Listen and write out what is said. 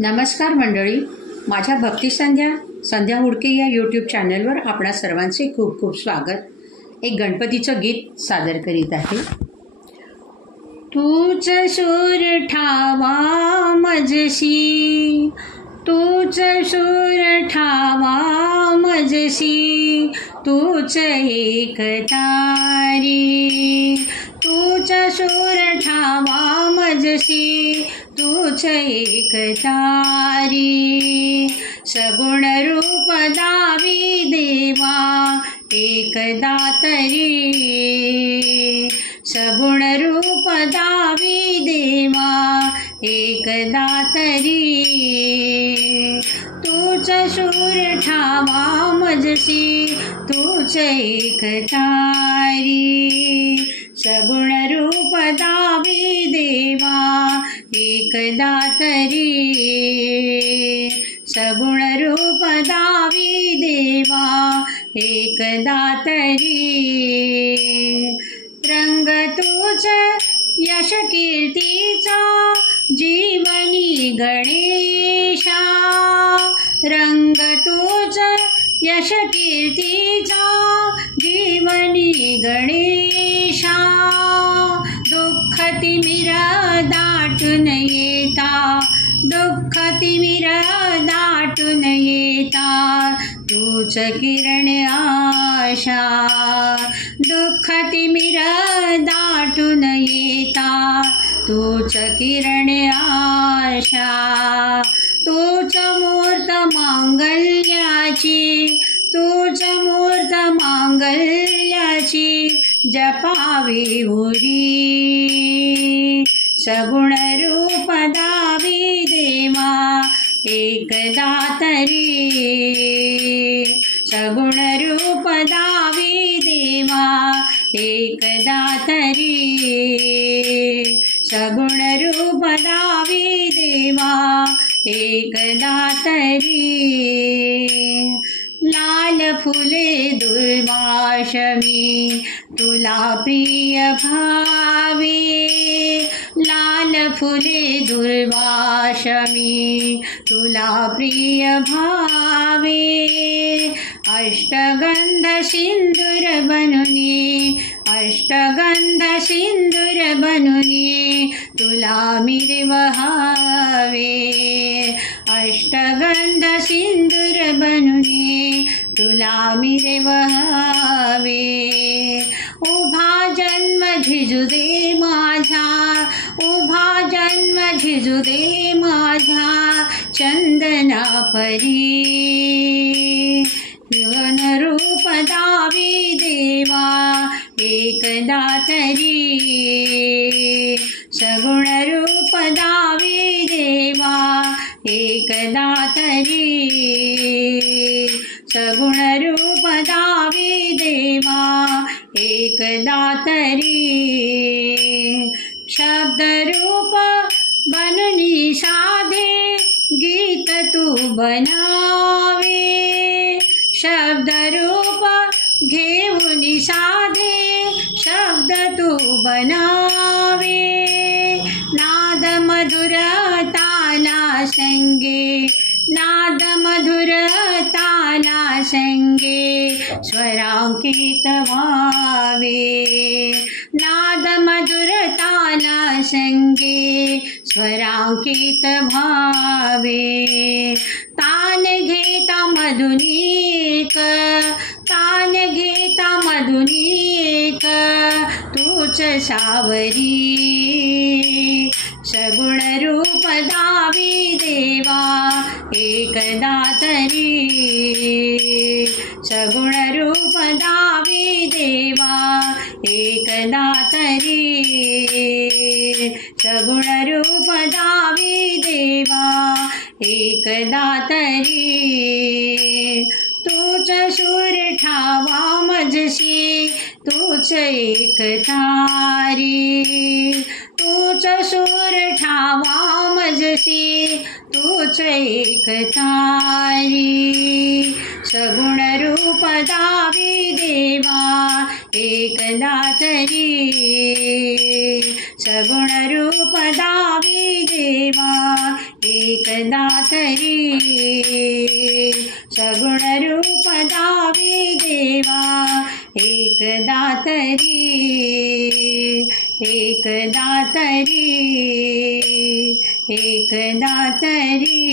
नमस्कार मंडळी, माझ्या भक्ती संध्या हुडके या यूट्यूब चॅनलवर आपणा सर्वांचे खूप खूप स्वागत. एक गणपतीचं गीत सादर करीत आहे. तूच सूर ठावा मजसी, तूच सूर ठावा मजसी, तूच एक तारी, तूच सूर ठावा मजसी, तूच एक तारी. सगुण रूप दावी देवा एकदा तरी, सगुण रूप दावी देवा एकदा तरी. तूच शूर ठावा मजसी, तूच एक तारी. सगुण रूप दावी देवा एकदा तरी, सगुण रूप दावी देवा एकदा तरी. रंग तूच यश कीर्तीचा जीवनी गणेशा, रंग तूच यश कीर्तीचा जीवनी गणेशा. दुःख तिमिर दाटून येता, दुःख तिमिर दाटून येता, तूच किरण आशा. दुःख तिमिर दाटून येता, तूच किरण आशा. तूच मूर्त मांगल्याची, तूच मूर्त मांगल्याची जपावी उरी. सगुण रूप दावी देवा एकदा तरी, सगुण रूप दावी देवा एकदा तरी, सगुण रूप दावी देवा एकदा तरी. लाल फुले दुर्वाशमी तुला प्रिय भावे, लाल फुले दुर्वाशमी तुला प्रिय भावे. अष्टगंध सिंदूर बनूनी, अष्टगंध सिंदूर बनूनी तुला मिरवावे. अष्टगंध सिंदूर बनूनी तुला मिरवावे. उभा जन्म झिजू दे माझा, उभा जन्म झिजू दे माझा चंदना परी. सगुण रूप दावी देवा एकदा तरी, सगुण रूप दावी देवा एकदा तरी, सगुण रूप दावी देवा एकदा तरी. शब्द रूप बनूनी साधे गीत तू बनावे, शब्द रूप घेऊन साधे शब्द तू बनावे. नाद मधुर ताला संगे, नाद मधुर ताला संगे स्वरांकित व्हावे. नाद मधुर ताला संगे स्वरांकित व्हावे. तान घेता मधुनीक, तान घेता मधुनीक तूच सावरी. सगुण रूप दावी देवा एकदा तरी, सगुण रूप दावी देवा एकदा तरी, सगुण रूप दावी देवा एकदा तरी. तूच सूर ठावा मजसी, तूच एक तारी. तूच सूर ठावा मजसी, तूच एक तारी. सगुण रूप दावी देवा एकदा तरी, सगुण रूप दावी देवा एकदा तरी, सगुण रूप दावी देवा एकदा तरी, एकदा तरी, एकदा तरी.